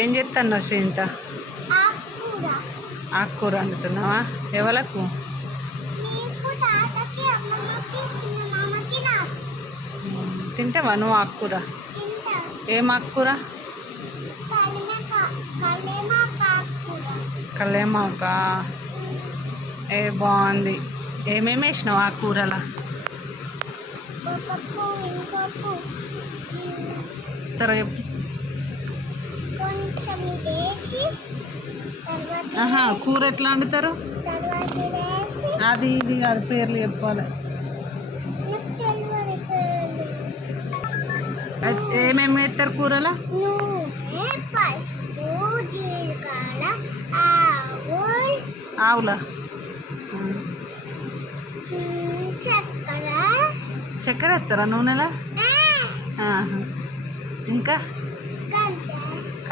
ఏం చేస్తున్నావు శ్రీంత? ఆకుకూర వండుతున్నావా? ఎవలకు? తింటావా నువ్వు ఆకుకూర? ఏం ఆకుకూర? కల్లేమాకా. ఏ బాగుంది. ఏమేమి వేసినావు ఆ కూరలా? కూర ఎట్లా వండుతారు? అది ఇది కాదు, పేర్లు చెప్పాలి. ఏమేమి వేస్తారు కూరలా? ఆవులా? చక్కెర వేస్తారా నూనెలా? ఇంకా